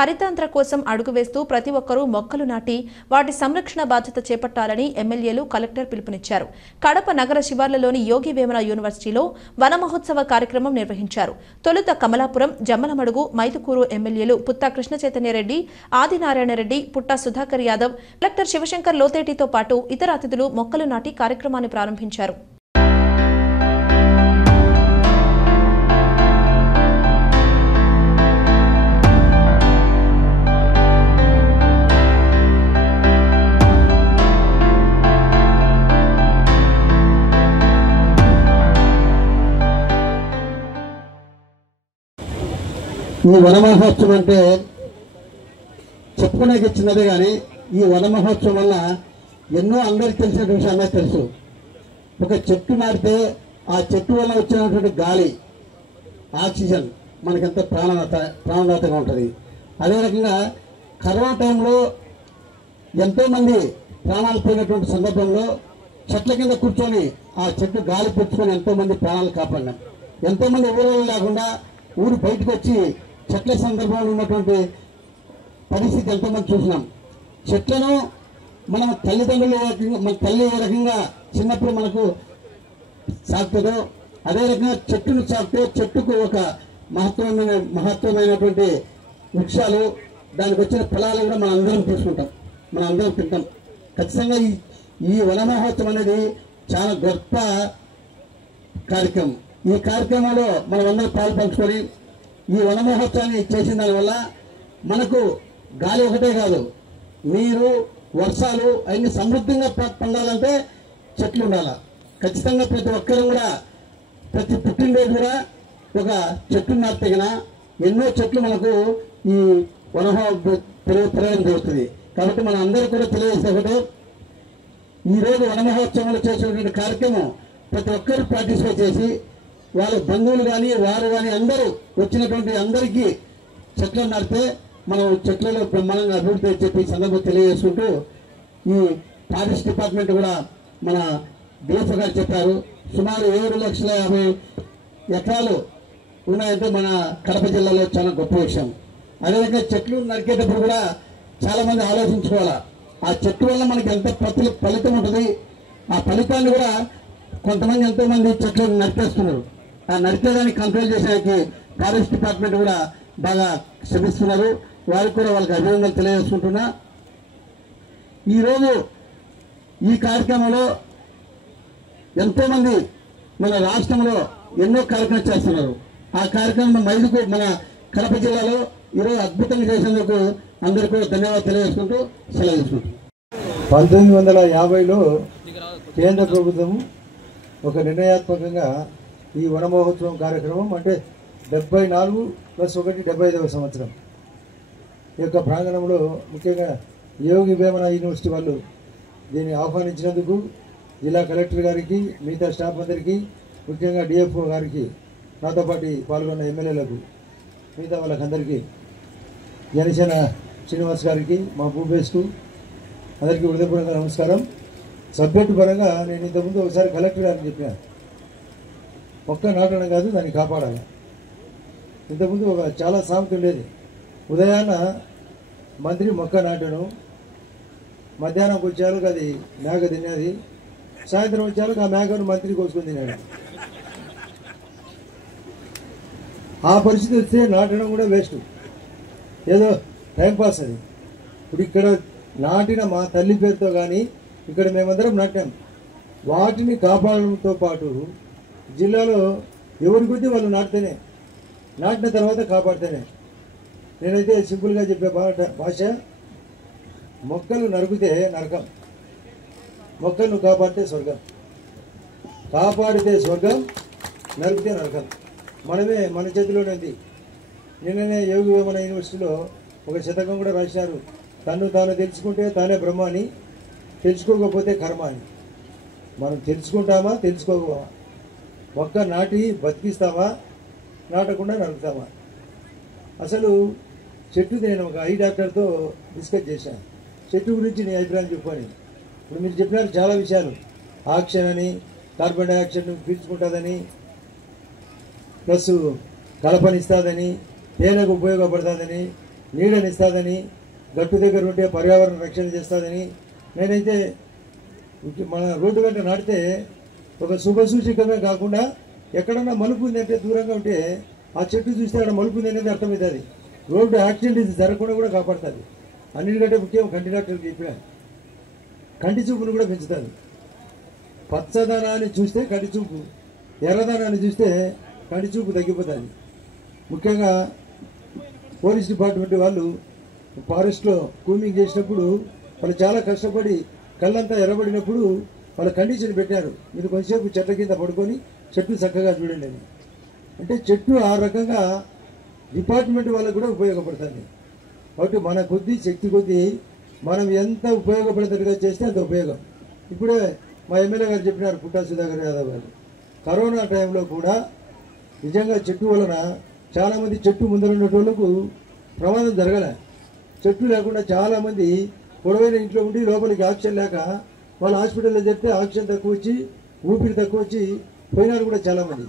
హరితాంధ్ర కోసం అడుగు వేస్తూ ప్రతి ఒక్కరూ మొక్కలు నాటి వాటి సంరక్షణ బాధ్యత చేపట్టాలని ఎమ్మెల్యేలు కలెక్టర్ పిలుపునిచ్చారు. కడప నగర శివార్లలోని యోగి వేమన యూనివర్సిటీలో వన మహోత్సవ కార్యక్రమం నిర్వహించారు. తొలుత కమలాపురం, జమ్మలమడుగు, మైదుకూరు ఎమ్మెల్యేలు పుత్తా కృష్ణ చైతన్యరెడ్డి, ఆదినారాయణరెడ్డి, పుట్టా సుధాకర్ యాదవ్, కలెక్టర్ శివశంకర్ లోతేటితో పాటు ఇతర అతిథులు మొక్కలు నాటి కార్యక్రమాన్ని ప్రారంభించారు. ఈ వన మహోత్సవం అంటే చెప్పుకునేకి చిన్నదే కానీ ఈ వన మహోత్సవం వల్ల ఎన్నో అందరికి తెలిసిన విషయాలు తెలుసు. ఒక చెట్టు నాటితే ఆ చెట్టు వల్ల వచ్చినటువంటి గాలి, ఆక్సిజన్ మనకెంత ప్రాణదాతగా ఉంటుంది. అదే రకంగా కరోనా టైంలో ఎంతోమంది ప్రాణాలు పోయినటువంటి సందర్భంలో చెట్ల కింద కూర్చొని ఆ చెట్టు గాలి పుచ్చుకొని ఎంతోమంది ప్రాణాలు కాపాడినాం. ఎంతోమంది ఊళ్ళో లేకుండా ఊరు బయటకు వచ్చి చెట్ల సందర్భంలో ఉన్నటువంటి పరిస్థితి ఎంతోమంది చూసినాం. చెట్లను మనం తల్లిదండ్రులు మన తల్లి ఏ రకంగా చిన్నప్పుడు మనకు సాగుతుందో అదే రకంగా చెట్టును సాగితే చెట్టుకు ఒక మహత్వమైనటువంటి వృక్షాలు, దానికి వచ్చిన ఫలాలు కూడా మనం అందరం తీసుకుంటాం, మనం అందరం తింటాం. ఖచ్చితంగా ఈ వన మహోత్సవం అనేది చాలా గొప్ప కార్యక్రమం. ఈ కార్యక్రమంలో మనం అందరం పాలు పంచుకొని ఈ వన మహోత్సవాన్ని చేసిన దానివల్ల మనకు గాలి ఒకటే కాదు, నీరు, వర్షాలు అన్ని సమృద్ధిగా పొందాలంటే చెట్లు ఉండాలి. ఖచ్చితంగా ప్రతి ఒక్కరు కూడా ప్రతి పుట్టినరోజు కూడా ఒక చెట్టు నాటిన ఎన్నో చెట్లు మనకు ఈ వన పెరగడం జరుగుతుంది. కాబట్టి మన అందరూ కూడా తెలియజేసే ఒకటే, ఈరోజు వన మహోత్సవంలో చేసినటువంటి కార్యక్రమం ప్రతి ఒక్కరు పార్టిసిపేట్ చేసి వాళ్ళ బంధువులు కానీ వారు కానీ అందరూ వచ్చినటువంటి అందరికీ చెట్లు నాటితే మనం చెట్లలో బ్రహ్మాండంగా అభివృద్ధి చెప్పి సందర్భం తెలియజేసుకుంటూ ఈ ఫారెస్ట్ డిపార్ట్మెంట్ కూడా మన డిఎఫ్ఓ గారు చెప్పారు. సుమారు 7,50,000 ఎకరాలు ఉన్నాయంటే మన కడప జిల్లాలో చాలా గొప్ప విషయం. అదేవిధంగా చెట్లు నరికేటప్పుడు కూడా చాలామంది ఆలోచించుకోవాలా, ఆ చెట్టు వల్ల మనకి ఎంత ఫలితం ఉంటుంది. ఆ ఫలితాన్ని కూడా కొంతమంది ఎంతోమంది చెట్లు నరికేస్తున్నారు. ఆ నరికేదాన్ని కంట్రోల్ చేసేకి ఫారెస్ట్ డిపార్ట్మెంట్ కూడా బాగా శ్రమిస్తున్నారు. వారికి కూడా వాళ్ళకి అభినందనలు తెలియజేసుకుంటున్నా. ఈరోజు ఈ కార్యక్రమంలో ఎంతోమంది మన రాష్ట్రంలో ఎన్నో కార్యక్రమాలు చేస్తున్నారు. ఆ కార్యక్రమం మైదుకు మన కడప జిల్లాలో ఈరోజు అద్భుతంగా చేసేందుకు అందరికీ కూడా ధన్యవాదాలు తెలియజేసుకుంటూ సెలవు తీసుకుంటాం. 1950లో కేంద్ర ప్రభుత్వం ఒక నిర్ణయాత్మకంగా ఈ వన మహోత్సవం కార్యక్రమం అంటే 74+1 75వ సంవత్సరం ఈ యొక్క ప్రాంగణంలో ముఖ్యంగా యోగి వేమన యూనివర్సిటీ వాళ్ళు దీన్ని ఆహ్వానించినందుకు జిల్లా కలెక్టర్ గారికి, మిగతా స్టాఫ్ అందరికీ, ముఖ్యంగా డిఎఫ్ఓ గారికి, నాతో పాటు పాల్గొన్న ఎమ్మెల్యేలకు, మిగతా వాళ్ళకందరికీ, జనసేన శ్రీనివాస్ గారికి, మా భూపేష్కు అందరికీ హృదయపూర్వక నమస్కారం. సబ్జెక్టు పరంగా నేను ఇంతకుముందు ఒకసారి కలెక్టర్ గారిని చెప్పాను, మొక్క నాటడం కాదు దాన్ని కాపాడాలి. ఇంతకుముందు ఒక చాలా సామెత ఉండేది, ఉదయాన్న మంత్రి మొక్క నాటను, మధ్యాహ్నంకి వచ్చేలకు అది మేక తినేది, సాయంత్రం వచ్చేలకు ఆ మేకను మంత్రి కోసుకొని తినాడు. ఆ పరిస్థితి వస్తే నాటడం కూడా వేస్ట్, ఏదో టైంపాస్ అది. ఇప్పుడు ఇక్కడ నాటిన మా తల్లి పేరుతో కానీ ఇక్కడ మేమందరం నాటాం. వాటిని కాపాడడంతో పాటు జిల్లాలో ఎవరి కొద్దీ వాళ్ళు నాటితేనే, నాటిన తర్వాత కాపాడితేనే. నేనైతే సింపుల్గా చెప్పే భాష, మొక్కలు నరికితే నరకం, మొక్కలను కాపాడితే స్వర్గం. కాపాడితే స్వర్గం, నరికితే నరకం. మనమే మన చేతిలోనే ఉంది. నిన్ననే యోగి వేమన యూనివర్సిటీలో ఒక శతకం కూడా రాశారు, తను తాను తెలుసుకుంటే తానే బ్రహ్మ అని, తెలుసుకోకపోతే కర్మ అని. మనం తెలుసుకుంటామా, తెలుసుకోకపోవా? మొక్క నాటి బతికిస్తామా, నాటకుండా నరుకుతామా? అసలు చెట్టుది నేను ఒక ఐ డాక్టర్తో డిస్కస్ చేశాను, చెట్టు గురించి నీ అభిప్రాయం చెప్పని. ఇప్పుడు మీరు చెప్పినారు చాలా విషయాలు, ఆక్సిజన్ అని, కార్బన్ డైఆక్సైడ్ పీల్చుకుంటుందని, ప్లస్ కలపనిస్తుందని, తేనెకు ఉపయోగపడుతుందని, నీడనిస్తుందని, గట్టు దగ్గర ఉంటే పర్యావరణ రక్షణ చేస్తుందని. నేనైతే మన రోడ్డు వెంట నాటితే ఒక శుభసూచికమే కాకుండా ఎక్కడన్నా మలుపు ఉందంటే దూరంగా ఉంటే ఆ చెట్టు చూస్తే అక్కడ మలుపు ఉంది అనేది అర్థమవుతుంది. రోడ్డు యాక్సిడెంట్ జరగకుండా కూడా కాపాడుతుంది. అన్నిటికంటే ముఖ్యం కంటి డాక్టర్కి చెప్పిన కంటి చూపును కూడా పెంచుతుంది. పచ్చదనాన్ని చూస్తే కంటి చూపు, ఎర్రదనాన్ని చూస్తే కంటి చూపు తగ్గిపోతుంది. ముఖ్యంగా పోలీస్ డిపార్ట్మెంట్ వాళ్ళు ఫారెస్ట్లో కూమింగ్ చేసినప్పుడు వాళ్ళు చాలా కష్టపడి కళ్ళంతా ఎర్రబడినప్పుడు వాళ్ళ కండిషన్ పెట్టారు, మీరు కొంచెంసేపు చెట్ల కింద పడుకొని చెట్టు చక్కగా చూడండి అని. అంటే చెట్టు ఆ రకంగా డిపార్ట్మెంట్ వాళ్ళకు కూడా ఉపయోగపడుతుంది. కాబట్టి మన కొద్దీ శక్తి కొద్దీ మనం ఎంత ఉపయోగపడేటట్టుగా చేస్తే అంత ఉపయోగం. ఇప్పుడే మా ఎమ్మెల్యే గారు చెప్పినారు, పుట్టా సుధాకర్ యాదవ్ గారు, కరోనా టైంలో కూడా నిజంగా చెట్టు వలన చాలామంది చెట్టు ముందర ఉన్నటోళ్ళకు ప్రమాదం జరగలే. చెట్టు లేకుండా చాలామంది పొడవైన ఇంట్లో ఉండి లోపలికి ఆక్సిజన్ లేక వాళ్ళ హాస్పిటల్లో చెప్తే ఆక్సిజన్ తక్కువ వచ్చి ఊపిరి తక్కువ వచ్చి పోయినారు కూడా చాలామంది.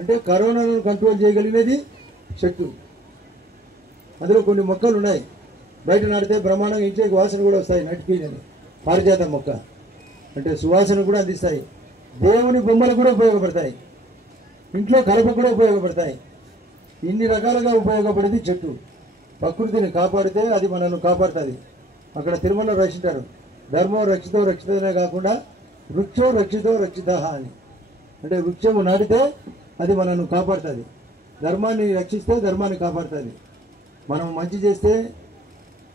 అంటే కరోనాను కంట్రోల్ చేయగలిగినది చెట్టు. అందులో కొన్ని మొక్కలు ఉన్నాయి, బయట నాటితే బ్రహ్మాండంగా ఇంట్లోకి వాసన కూడా వస్తాయి. నటిపీనని పారిజాత మొక్క అంటే సువాసన కూడా అందిస్తాయి. దేవుని బొమ్మలు కూడా ఉపయోగపడతాయి, ఇంట్లో కలప కూడా ఉపయోగపడతాయి. ఇన్ని రకాలుగా ఉపయోగపడేది చెట్టు. ప్రకృతిని కాపాడితే అది మనల్ని కాపాడుతుంది. అక్కడ తిరుమలలో రక్షించారు, ధర్మం రక్షితో రక్షితనే కాకుండా వృక్షో రక్షితో రక్షిత అని. అంటే వృక్షము నాటితే అది మనల్ని కాపాడుతుంది, ధర్మాన్ని రక్షిస్తే ధర్మాన్ని కాపాడుతుంది. మనం మంచి చేస్తే,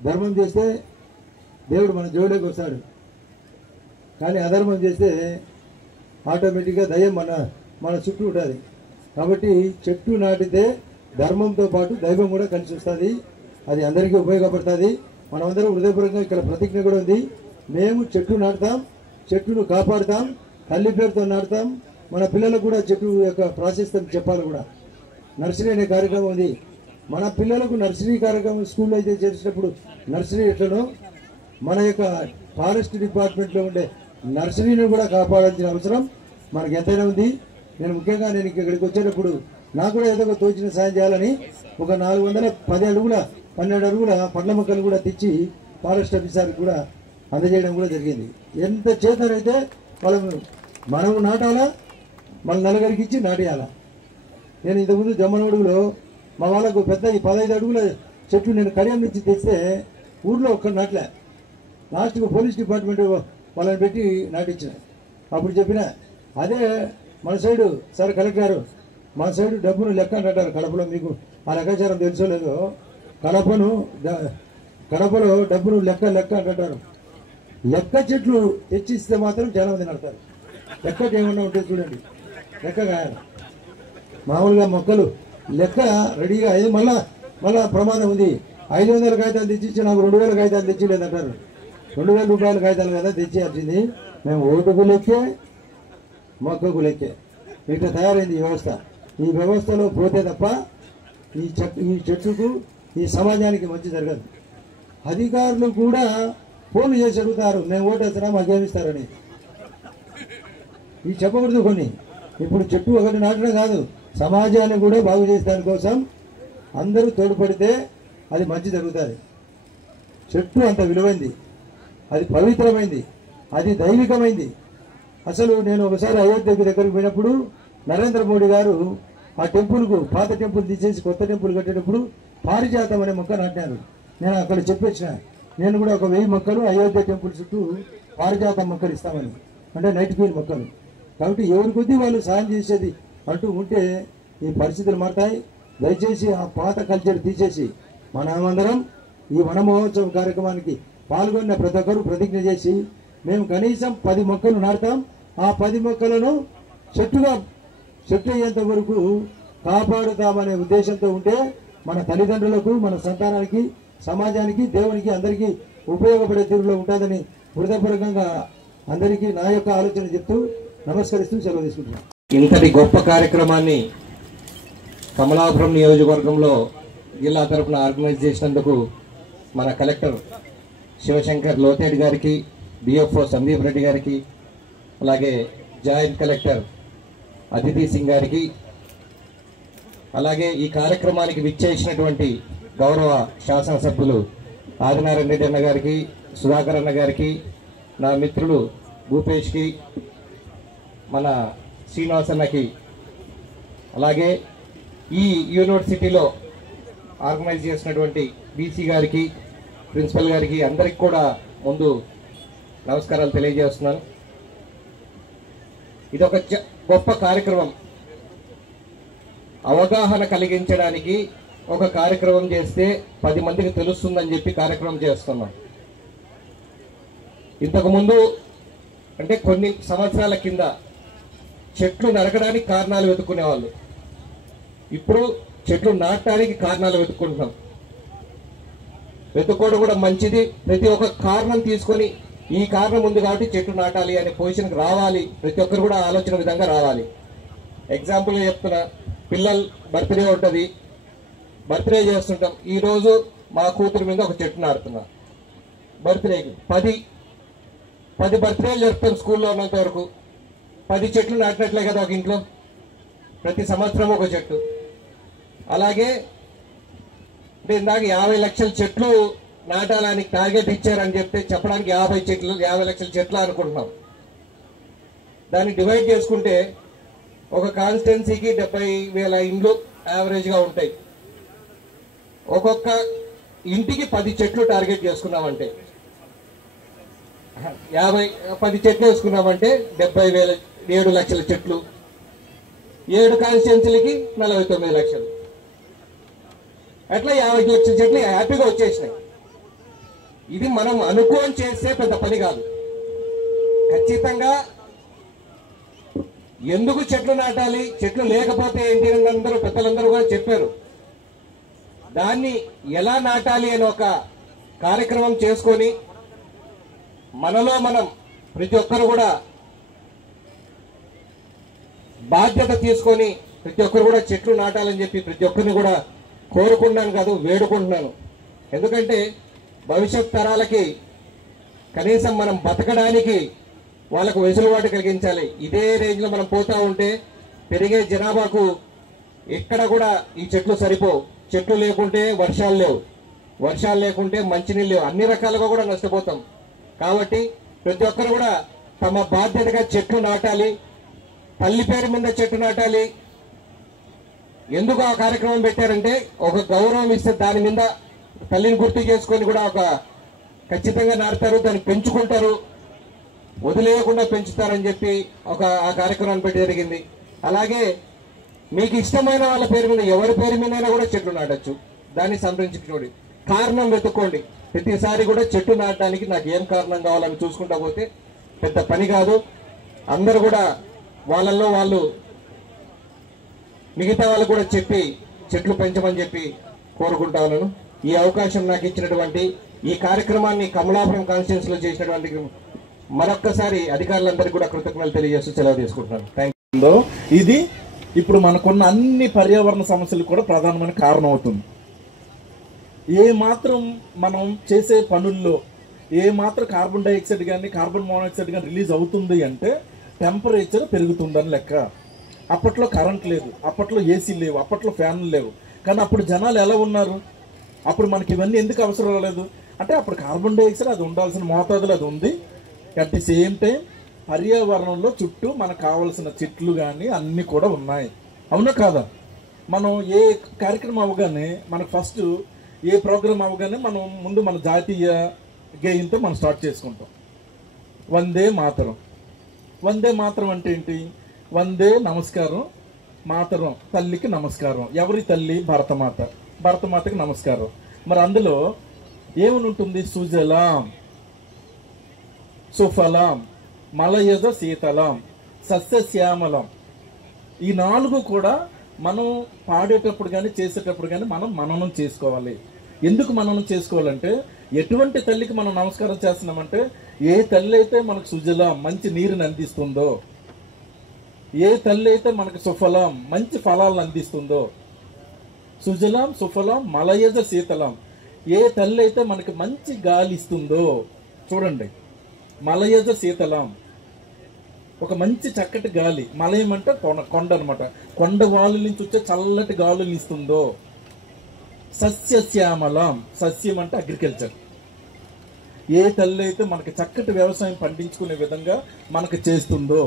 ధర్మం చేస్తే దేవుడు మన జోలిలోకి వస్తాడు. కానీ అధర్మం చేస్తే ఆటోమేటిక్గా దయ్యం మన చుట్టూ ఉంటుంది. కాబట్టి చెట్టు నాటితే ధర్మంతో పాటు దైవం కూడా కలిసి వస్తుంది. అది అందరికీ ఉపయోగపడుతుంది. మనమందరం హృదయపూర్వకంగా ఇక్కడ ప్రతిజ్ఞ కూడా ఉంది, మేము చెట్టు నాటుతాం, చెట్టును కాపాడుతాం, తల్లి పేరుతో నాటుతాం. మన పిల్లలకు కూడా చెట్టు యొక్క ప్రాశస్త్యం చెప్పాలి కూడా. నర్సరీ అనే కార్యక్రమం ఉంది. మన పిల్లలకు నర్సరీ కార్యక్రమం స్కూల్లో అయితే చేసినప్పుడు నర్సరీ ఎట్లనో మన యొక్క ఫారెస్ట్ డిపార్ట్మెంట్లో ఉండే నర్సరీని కూడా కాపాడాల్సిన అవసరం మనకు ఎంతైనా ఉంది. నేను ముఖ్యంగా ఇక్కడికి వచ్చేటప్పుడు నాకు కూడా ఏదో ఒక తోచిన సాయం చేయాలని ఒక 410 అడుగుల 12 అడుగుల పండ్ల మొక్కలు కూడా తెచ్చి ఫారెస్ట్ ఆఫీసర్కి కూడా అందజేయడం కూడా జరిగింది. ఎంత చేతనైతే మనము నాటాలా, మన నలుగురికి ఇచ్చి నాటేయాలా. నేను ఇంతకుముందు జమ్మనడుగులో మా వాళ్ళకు పెద్ద 15 అడుగుల చెట్లు నేను కడియం నుంచి తెస్తే ఊర్లో ఒక్క నాట్లే. లాస్ట్కు పోలీస్ డిపార్ట్మెంట్ వాళ్ళని పెట్టి నాటించిన. అప్పుడు చెప్పిన అదే మన సైడు సార్ కలెక్టర్ గారు, మన సైడు డబ్బును లెక్క అంటారు కడపలో. మీకు ఆ లెక్కాచారం తెలుసో లేదో, కడపలో డబ్బును లెక్క అంటారు. లెక్క చెట్లు తెచ్చిస్తే మాత్రం చాలా మంది నడతారు. లెక్కటి ఏమన్నా ఉంటే చూడండి, లెక్క కాయాలి. మామూలుగా మొక్కలు లెక్క రెడీగా అయ్యి మళ్ళా ప్రమాదం ఉంది. 500 కాగితాలు తెచ్చిచ్చి నాకు 2000 కాగితాలు తెచ్చి లేదంటారు. 2000 రూపాయల కాగితాలు కదా తెచ్చేయాల్సింది. మేము ఓటుకు లెక్కే, మొక్కకు లెక్కే. ఇట్లా తయారైంది ఈ వ్యవస్థ. ఈ వ్యవస్థలో పోతే తప్ప ఈ చెట్టుకు, ఈ సమాజానికి మంచి జరగదు. అధికారులు కూడా ఫోన్లు చేసి అడుగుతారు, మేము ఓటేస్తున్నా మాకేమిస్తారని. ఇవి చెప్పకూడదు కొన్ని. ఇప్పుడు చెట్టు ఒకటి నాటడం కాదు, సమాజాన్ని కూడా బాగు చేసే దానికోసం అందరూ తోడ్పడితే అది మంచి జరుగుతుంది. చెట్టు అంత విలువైంది, అది పవిత్రమైంది, అది దైవికమైంది. అసలు నేను ఒకసారి అయోధ్య దగ్గరికి పోయినప్పుడు నరేంద్ర మోడీ గారు ఆ టెంపుల్కు పాత టెంపుల్ తీసేసి కొత్త టెంపుల్ కట్టేటప్పుడు పారిజాతం అనే మొక్క నాటినారు. నేను అక్కడ చెప్పొచ్చిన, నేను కూడా ఒక 1000 మొక్కలు అయోధ్య టెంపుల్ చుట్టూ పారిజాతం మొక్కలు ఇస్తామని, అంటే నైట్ క్వీన్ మొక్కలు. కాబట్టి ఎవరి కొద్దీ వాళ్ళు సాయం చేసేది అంటూ ఉంటే ఈ పరిస్థితులు మారుతాయి. దయచేసి ఆ పాత కల్చర్ తీసేసి మనమందరం ఈ వన మహోత్సవం కార్యక్రమానికి పాల్గొన్న ప్రతి ఒక్కరు ప్రతిజ్ఞ చేసి మేము కనీసం 10 మొక్కలు నాటుతాం. ఆ 10 మొక్కలను చెట్టు అయ్యేంత వరకు కాపాడుతామనే ఉద్దేశంతో ఉంటే మన తల్లిదండ్రులకు, మన సంతానానికి, సమాజానికి, దేవునికి అందరికీ ఉపయోగపడే తీరులో ఉంటుందని హృదయపూర్వకంగా అందరికీ నా యొక్క ఆలోచన చెప్తూ నమస్కరిస్తూ సెలవు తీసుకుంటున్నాను. ఇంతటి గొప్ప కార్యక్రమాన్ని కమలాపురం నియోజకవర్గంలో జిల్లా తరఫున ఆర్గనైజ్ చేసినందుకు మన కలెక్టర్ శివశంకర్ లోతేడి గారికి, డిఎఫ్ఓ సందీప్ రెడ్డి గారికి, అలాగే జాయింట్ కలెక్టర్ అదితి సింగ్ గారికి, అలాగే ఈ కార్యక్రమానికి విచ్చేసినటువంటి గౌరవ శాసనసభ్యులు ఆదినారాయణ రెడ్డి అన్న గారికి, సుధాకర్ అన్న గారికి, నా మిత్రుడు భూపేష్కి, మన శ్రీనివాస్ అన్నకి, అలాగే ఈ యూనివర్సిటీలో ఆర్గనైజ్ చేసినటువంటి బీసీ గారికి, ప్రిన్సిపల్ గారికి, అందరికి కూడా ముందు నమస్కారాలు తెలియజేస్తున్నాను. ఇది ఒక గొప్ప కార్యక్రమం. అవగాహన కలిగించడానికి ఒక కార్యక్రమం చేస్తే 10 మందికి తెలుస్తుందని చెప్పి కార్యక్రమం చేస్తున్నాం. ఇంతకుముందు అంటే కొన్ని సంవత్సరాల కింద చెట్లు నరకడానికి కారణాలు వెతుక్కునేవాళ్ళు. ఇప్పుడు చెట్లు నాటడానికి కారణాలు వెతుక్కుంటున్నాం. వెతుక్కోవడం కూడా మంచిది. ప్రతి ఒక్క కారణం తీసుకొని ఈ కారణం ఉంది కాబట్టి చెట్లు నాటాలి అనే పొజిషన్కి రావాలి. ప్రతి ఒక్కరు కూడా ఆలోచన విధంగా రావాలి. ఎగ్జాంపుల్గా చెప్తున్నా, పిల్లలు బర్త్డే ఉంటుంది, బర్త్డే చేస్తుంటాం. ఈరోజు మా కూతురు మీద ఒక చెట్టు నాటుతున్నా. బర్త్డేకి 10 బర్త్డేలు జరుపుతాం స్కూల్లో ఉన్నంత వరకు. 10 చెట్లు నాటినట్లే కదా ఒక ఇంట్లో. ప్రతి సంవత్సరం ఒక చెట్టు. అలాగే అంటే ఇందాక 50 లక్షల చెట్లు నాటాలని టార్గెట్ ఇచ్చారని చెప్తే చెప్పడానికి 50 లక్షల చెట్లు అనుకుంటున్నాం. దాన్ని డివైడ్ చేసుకుంటే ఒక కాన్స్టిట్యున్సీకి 70,000 ఇండ్లు యావరేజ్గా ఉంటాయి. ఒక్కొక్క ఇంటికి 10 చెట్లు టార్గెట్ చేసుకున్నామంటే 10 చెట్లు వేసుకున్నామంటే 7 లక్షల చెట్లు. 7 కాన్స్టిట్యున్సీలకి 49 లక్షలు. అట్లా 50 లక్షల చెట్లు హ్యాపీగా వచ్చేసినాయి. ఇది మనం అనుకోని చేస్తే పెద్ద పని కాదు. ఖచ్చితంగా ఎందుకు చెట్లు నాటాలి, చెట్లు లేకపోతే ఏంటి అని అందరూ పెద్దలందరూ కూడా చెప్పారు. దాన్ని ఎలా నాటాలి అని ఒక కార్యక్రమం చేసుకొని మనలో మనం ప్రతి ఒక్కరు కూడా బాధ్యత తీసుకొని ప్రతి ఒక్కరు కూడా చెట్లు నాటాలని చెప్పి ప్రతి ఒక్కరిని కూడా కోరుకుంటున్నాను కాదు, వేడుకుంటున్నాను. ఎందుకంటే భవిష్యత్ తరాలకి కనీసం మనం బతకడానికి వాళ్ళకు వెసులుబాటు కలిగించాలి. ఇదే రేంజ్లో మనం పోతా ఉంటే పెరిగే జనాభాకు ఎక్కడ కూడా ఈ చెట్లు సరిపోవు. చెట్లు లేకుంటే వర్షాలు లేవు, వర్షాలు లేకుంటే మంచినీళ్ళు లేవు, అన్ని రకాలుగా కూడా నష్టపోతాం. కాబట్టి ప్రతి ఒక్కరు కూడా తమ బాధ్యతగా చెట్లు నాటాలి. తల్లి పేరు మీద చెట్టు నాటాలి. ఎందుకు ఆ కార్యక్రమం పెట్టారంటే ఒక గౌరవం ఇస్తే దాని మీద తల్లిని గుర్తు చేసుకొని కూడా ఒక ఖచ్చితంగా నాటుతారు, దాన్ని పెంచుకుంటారు, వదిలేయకుండా పెంచుతారని చెప్పి ఆ కార్యక్రమాన్ని పెట్టి జరిగింది. అలాగే మీకు ఇష్టమైన వాళ్ళ పేరు మీద ఎవరి పేరు మీద కూడా చెట్లు నాటచ్చు. దాన్ని సంరక్షించుకోండి, కారణం వెతుక్కోండి. ప్రతిసారి కూడా చెట్టు నాటడానికి నాకు ఏం కారణం కావాలని చూసుకుంటా పోతే పెద్ద పని కాదు. అందరూ కూడా వాళ్ళల్లో వాళ్ళు మిగతా వాళ్ళు కూడా చెప్పి చెట్లు పెంచమని చెప్పి కోరుకుంటా ఉన్నాను. ఈ అవకాశం నాకు ఇచ్చినటువంటి ఈ కార్యక్రమాన్ని కమలాపురం కాన్స్టిట్యున్సీలో చేసినటువంటి మరొక్కసారి అధికారులందరికీ కూడా కృతజ్ఞతలు తెలియజేస్తూ సెలవు తీసుకుంటున్నాను. Thank you. ఇది ఇప్పుడు మనకున్న అన్ని పర్యావరణ సమస్యలకు కూడా ప్రధానమైన కారణం అవుతుంది. ఏ మాత్రం మనం చేసే పనుల్లో ఏ మాత్రం కార్బన్ డైఆక్సైడ్ కానీ కార్బన్ మోనాక్సైడ్ కానీ రిలీజ్ అవుతుంది అంటే టెంపరేచర్ పెరుగుతుందని లెక్క. అప్పట్లో కరెంట్ లేదు, అప్పట్లో ఏసీ లేవు, అప్పట్లో ఫ్యాన్లు లేవు. కానీ అప్పుడు జనాలు ఎలా ఉన్నారు? అప్పుడు మనకి ఇవన్నీ ఎందుకు అవసరం రాలేదు అంటే అప్పుడు కార్బన్ డైఆక్సైడ్ అది ఉండాల్సిన మోతాదులో అది ఉంది. అట్ ది సేమ్ టైం పర్యావరణంలో చుట్టూ మనకు కావాల్సిన చెట్లు కానీ అన్నీ కూడా ఉన్నాయి. అవునా కాదా? మనం ఏ కార్యక్రమం అవగానే మనకు ఫస్ట్ ఏ ప్రోగ్రామ్ అవగానే మనం ముందు మన జాతీయ గేయంతో మనం స్టార్ట్ చేసుకుంటాం. వందే మాతరం. వందే మాతరం అంటే ఏంటి? వందే నమస్కారం, మాతరం తల్లికి నమస్కారం. ఎవరి తల్లి? భరతమాత. భరతమాతకి నమస్కారం. మరి అందులో ఏమని ఉంటుంది? సుజలాం, సుఫలాం, మలయజ శీతలం, సస్యశ్యామలం. ఈ 4 కూడా మనం పాడేటప్పుడు కానీ చేసేటప్పుడు కానీ మనం మననం చేసుకోవాలి. ఎందుకు మననం చేసుకోవాలంటే ఎటువంటి తల్లికి మనం నమస్కారం చేస్తున్నామంటే ఏ తల్లి అయితే మనకు సుజలాం మంచి నీరుని అందిస్తుందో, ఏ తల్లి అయితే మనకు సుఫలం మంచి ఫలాలను అందిస్తుందో, సుజలాం సుఫలం మలయజ శీతలం, ఏ తల్లి అయితే మనకి మంచి గాలి ఇస్తుందో. చూడండి, మలయజ శీతలం ఒక మంచి చక్కటి గాలి. మలయం అంటే కొండ అనమాట. కొండ వాలు నుంచి వచ్చే చల్లటి గాలుని ఇస్తుందో. సస్యశ్యామలం, సస్యం అంటే అగ్రికల్చర్. ఏ తల్లి అయితే మనకి చక్కటి వ్యవసాయం పండించుకునే విధంగా మనకు చేస్తుందో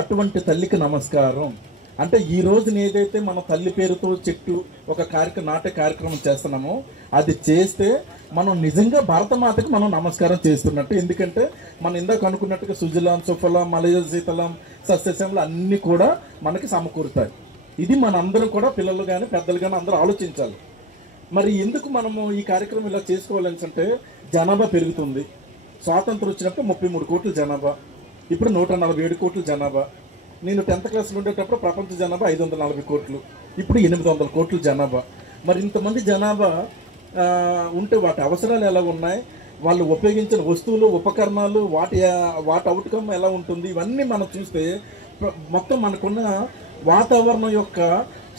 అటువంటి తల్లికి నమస్కారం. అంటే ఈ రోజున ఏదైతే మన తల్లి పేరుతో చెట్టు ఒక నాటే కార్యక్రమం చేస్తున్నామో అది చేస్తే మనం నిజంగా భారతమాతకి మనం నమస్కారం చేస్తున్నట్టు. ఎందుకంటే మనం ఇందాక అనుకున్నట్టుగా సుజలాం సుఫలాం మలయ శీతలం సస్యశ్యామలు అన్ని కూడా మనకి సమకూరుతాయి. ఇది మనందరం కూడా పిల్లలు కానీ పెద్దలు కానీ అందరూ ఆలోచించాలి. మరి ఎందుకు మనము ఈ కార్యక్రమం ఇలా చేసుకోవాలని అంటే జనాభా పెరుగుతుంది. స్వాతంత్రం వచ్చినప్పుడు 33 కోట్ల జనాభా, ఇప్పుడు 147 కోట్ల జనాభా. నేను 10th క్లాస్లో ఉండేటప్పుడు ప్రపంచ జనాభా 540 కోట్లు, ఇప్పుడు 800 కోట్ల జనాభా. మరి ఇంతమంది జనాభా ఉంటే వాటి అవసరాలు ఎలా ఉన్నాయి, వాళ్ళు ఉపయోగించిన వస్తువులు ఉపకరణాలు వాటి అవుట్కమ్ ఎలా ఉంటుంది, ఇవన్నీ మనం చూస్తే మొత్తం మనకున్న వాతావరణం యొక్క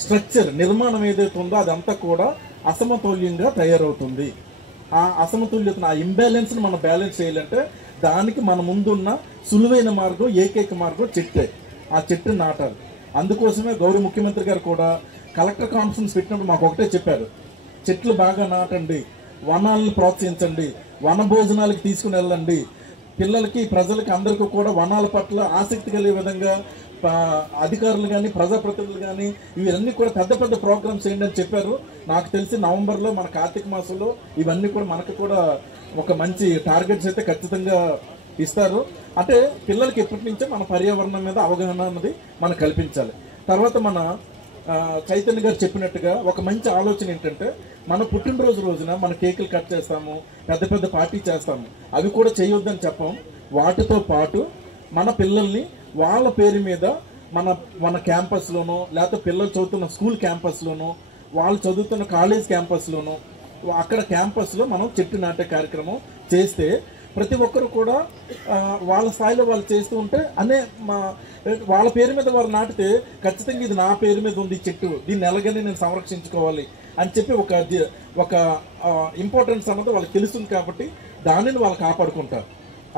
స్ట్రక్చర్ నిర్మాణం ఏదైతే ఉందో అదంతా కూడా అసమతుల్యంగా తయారవుతుంది. ఆ అసమతుల్యతను ఆ ఇంబ్యాలెన్స్ని మనం బ్యాలెన్స్ చేయాలంటే దానికి మన ముందున్న సులువైన మార్గం ఏకైక మార్గం చెట్టే. ఆ చెట్టు నాటాలి. అందుకోసమే గౌరవ ముఖ్యమంత్రి గారు కూడా కలెక్టర్ కాన్ఫరెన్స్ పెట్టినప్పుడు మాకు ఒకటే చెప్పారు, చెట్లు బాగా నాటండి, వనాలను ప్రోత్సహించండి, వన భోజనాలకు తీసుకుని వెళ్ళండి, పిల్లలకి ప్రజలకి అందరికీ కూడా వనాల పట్ల ఆసక్తి కలిగే విధంగా అధికారులు కానీ ప్రజాప్రతినిధులు కానీ ఇవన్నీ కూడా పెద్ద పెద్ద ప్రోగ్రామ్స్ చేయండి అని చెప్పారు. నాకు తెలిసి నవంబర్లో మన కార్తీక మాసంలో ఇవన్నీ కూడా మనకు కూడా ఒక మంచి టార్గెట్స్ అయితే ఖచ్చితంగా ఇస్తారు. అంటే పిల్లలకి ఎప్పటి నుంచో మన పర్యావరణం మీద అవగాహన అన్నది మనం కల్పించాలి. తర్వాత మన చైతన్య గారు చెప్పినట్టుగా ఒక మంచి ఆలోచన ఏంటంటే మన పుట్టినరోజు రోజున మన కేకులు కట్ చేస్తాము, పెద్ద పెద్ద పార్టీ చేస్తాము, అవి కూడా చేయొద్దని చెప్పాం. వాటితో పాటు మన పిల్లల్ని వాళ్ళ పేరు మీద మన క్యాంపస్లోనో లేకపోతే పిల్లలు చదువుతున్న స్కూల్ క్యాంపస్లోనో వాళ్ళు చదువుతున్న కాలేజ్ క్యాంపస్లోనో అక్కడ క్యాంపస్లో మనం చెట్టు నాటే కార్యక్రమం చేస్తే ప్రతి ఒక్కరు కూడా వాళ్ళ స్థాయిలో వాళ్ళు చేస్తూ ఉంటే వాళ్ళ పేరు మీద వారు నాటితే ఖచ్చితంగా ఇది నా పేరు మీద ఉంది చెట్టు, దీన్ని ఎలాగని నేను సంరక్షించుకోవాలి అని చెప్పి ఒక ఇంపార్టెన్స్ అన్నది వాళ్ళకి తెలుస్తుంది. కాబట్టి దానిని వాళ్ళు కాపాడుకుంటారు.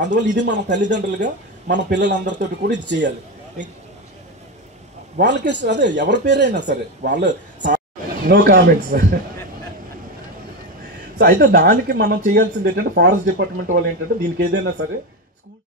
అందువల్ల ఇది మన తల్లిదండ్రులుగా మన పిల్లలందరితో కూడా ఇది చేయాలి. వాళ్ళకి అదే ఎవరి పేరైనా సరే వాళ్ళు నో కామెంట్స్. సో అయితే దానికి మనం చేయాల్సింది ఏంటంటే ఫారెస్ట్ డిపార్ట్మెంట్ వాళ్ళు ఏంటంటే దీనికి ఏదైనా సరే